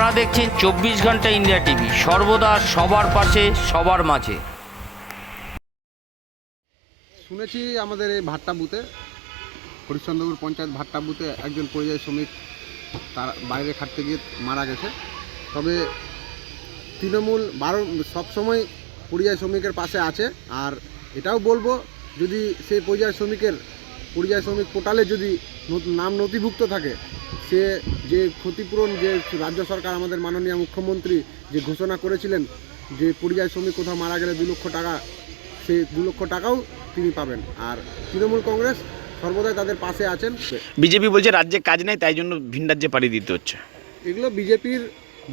আপনারা দেখছেন চব্বিশ ঘণ্টা ইন্ডিয়া টিভি। সর্বদা সবার পাশে, সবার মাঝে। শুনেছি আমাদের এই ভাট্টা বুথে, হরিশ্চন্দ্রপুর পঞ্চায়েত ভাট্টা বুথে একজন পরিযায়ী শ্রমিক তার বাইরে খাটতে গিয়ে মারা গেছে। তবে তৃণমূল বারো সবসময় পরিযায়ী শ্রমিকের পাশে আছে। আর এটাও বলব, যদি সেই পরিযায়ী শ্রমিকের, পরিযায়ী শ্রমিক পোর্টালে যদি নাম নথিভুক্ত থাকে সে যে ক্ষতিপূরণ যে রাজ্য সরকার আমাদের মাননীয় মুখ্যমন্ত্রী যে ঘোষণা করেছিলেন যে পরিযায়ী শ্রমিক কোথাও মারা গেলে দু লক্ষ টাকা সেই দু লক্ষ টাকাও তিনি পাবেন। আর তৃণমূল কংগ্রেস সর্বদাই তাদের পাশে আছেন। বিজেপি বলছে রাজ্যে কাজ নেই তাই জন্য ভিন রাজ্যে পাড়ি দিতে হচ্ছে। এগুলো বিজেপির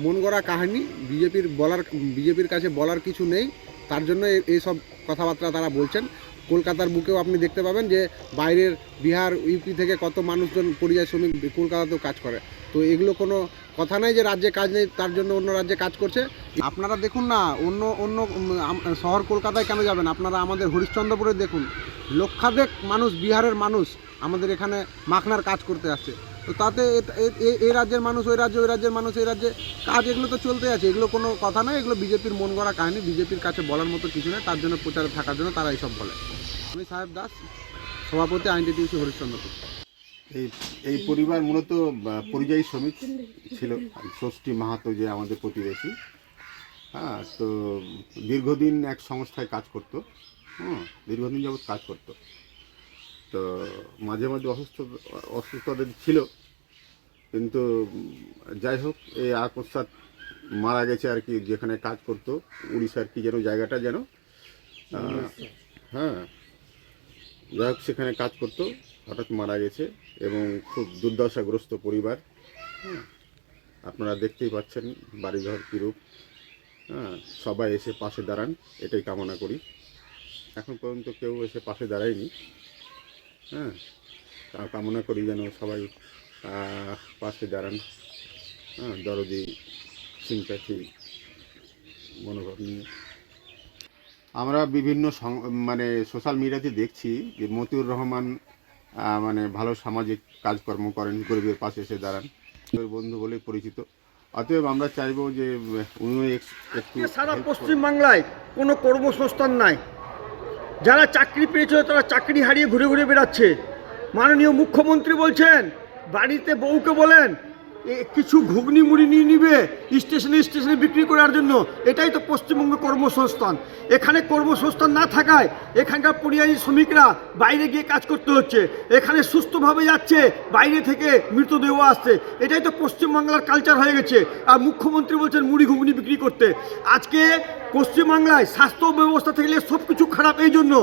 মন গড়া কাহিনী বিজেপির বলার বিজেপির কাছে বলার কিছু নেই। তার জন্য এইসব কথাবার্তা তারা বলছেন। কলকাতার বুকেও আপনি দেখতে পাবেন যে বাইরের বিহার, ইউপি থেকে কত মানুষজন পরিযায়ী শ্রমিক কলকাতাতেও কাজ করে। তো এগুলো কোনো কথা নাই যে রাজ্যে কাজ নেই, তার জন্য অন্য রাজ্যে কাজ করছে। আপনারা দেখুন না, অন্য অন্য শহর কলকাতায় কেন যাবেন? আপনারা আমাদের হরিশ্চন্দ্রপুরে দেখুন, লক্ষাধিক মানুষ, বিহারের মানুষ আমাদের এখানে মাখনার কাজ করতে আসছে। তো তাতে এই রাজ্যের মানুষ, ওই রাজ্যে, ওই রাজ্যের মানুষ, এই রাজ্যে কাজ এগুলো তো চলতে আছে। এগুলো কোনো কথা নয়, এগুলো বিজেপির মন গড়া কাহিনি। বিজেপির কাছে বলার মতো কিছু নয় তার জন্য প্রচারে থাকার জন্য তারা এইসব বলে। আমি সাহেব দাস, সভাপতি আইনটিটিউসি হরিশ্চন্দ্রপুর। এই এই পরিবার মূলত পরিযায়ী শ্রমিক ছিল। ষষ্ঠী মাহাতো যে আমাদের প্রতিবেশী। হ্যাঁ তো দীর্ঘদিন এক সংস্থায় কাজ করতো। হুম, দীর্ঘদিন যাবৎ কাজ করতো। তো মাঝে মাঝে অসুস্থ অসুস্থতা ছিল। কিন্তু যাই হোক এই আকস্মাত মারা গেছে আর কি যেখানে কাজ করতো উড়িষ্যার কি যেন জায়গাটা যেন হ্যাঁ। যাই হোক সেখানে কাজ করতো হঠাৎ মারা গেছে এবং খুব দুর্দশাগ্রস্ত পরিবার। হ্যাঁ আপনারা দেখতেই পাচ্ছেন বাড়িঘর কীরূপ হ্যাঁ সবাই এসে পাশে দাঁড়ান এটাই কামনা করি। এখন পর্যন্ত কেউ এসে পাশে দাঁড়ায়নি। হ্যাঁ কামনা করি যেন সবাই পাশে দাঁড়ান। হ্যাঁ দরদি সিম্প্যাথি মনোভাব নিয়ে। আমরা বিভিন্ন মানে সোশ্যাল মিডিয়াতে দেখছি যে মতিউর রহমান মানে ভালো সামাজিক কাজকর্ম করেন গরিবের পাশে এসে দাঁড়ান। বন্ধু বলে পরিচিত। অতএব আমরা চাইব যে উনিও সারা। পশ্চিমবাংলায় কোনো কর্মসংস্থান নাই। যারা চাকরি পেয়েছিল তারা চাকরি হারিয়ে ঘুরে ঘুরে বেড়াচ্ছে। মাননীয় মুখ্যমন্ত্রী বলছেন, বাড়িতে বউকে বলেন কিছু ঘুগনি মুড়ি নিয়ে নিবে স্টেশনে স্টেশনে বিক্রি করার জন্য। এটাই তো পশ্চিমবঙ্গ কর্মসংস্থান। এখানে কর্মসংস্থান না থাকায় এখানকার পরিযায়ী শ্রমিকরা বাইরে গিয়ে কাজ করতে হচ্ছে। এখানে সুস্থভাবে যাচ্ছে, বাইরে থেকে মৃতদেহ আসছে। এটাই তো পশ্চিমবাংলার কালচার হয়ে গেছে। আর মুখ্যমন্ত্রী বলছেন মুড়ি ঘুগনি বিক্রি করতে। আজকে পশ্চিমবাংলায় স্বাস্থ্য ব্যবস্থা থাকলে সব কিছু খারাপ, এই জন্য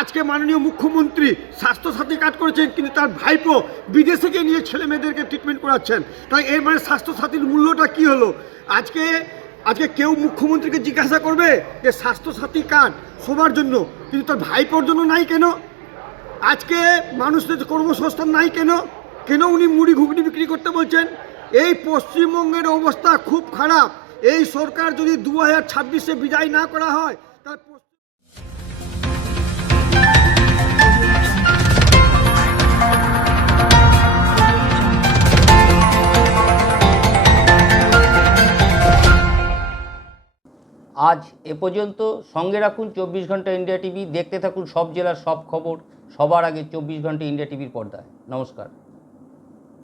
আজকে মাননীয় মুখ্যমন্ত্রী স্বাস্থ্যসাথী কাজ করেছেন, কিন্তু তার ভাইপো বিদেশে গিয়ে নিয়ে ছেলে মেয়েদেরকে ট্রিটমেন্ট করাচ্ছেন। তাই এর মানে স্বাস্থ্যসাথীর মূল্যটা কি হলো? আজকে আজকে কেউ মুখ্যমন্ত্রীকে জিজ্ঞাসা করবে যে স্বাস্থ্যসাথী কার্ড সবার জন্য, কিন্তু তার ভাইপোর জন্য নাই কেন? আজকে মানুষদের কর্মসংস্থান নাই কেন? কেন উনি মুড়ি ঘুগনি বিক্রি করতে বলছেন? এই পশ্চিমবঙ্গের অবস্থা খুব খারাপ। এই সরকার যদি দু হাজার ছাব্বিশে বিদায় না করা হয় আজ এ পর্যন্ত সঙ্গে রাখুন চব্বিশ ঘণ্টা ইন্ডিয়া টিভি, দেখতে থাকুন সব জেলার সব খবর, সবার আগে চব্বিশ ঘণ্টা ইন্ডিয়া টিভির পর্দায়। নমস্কার।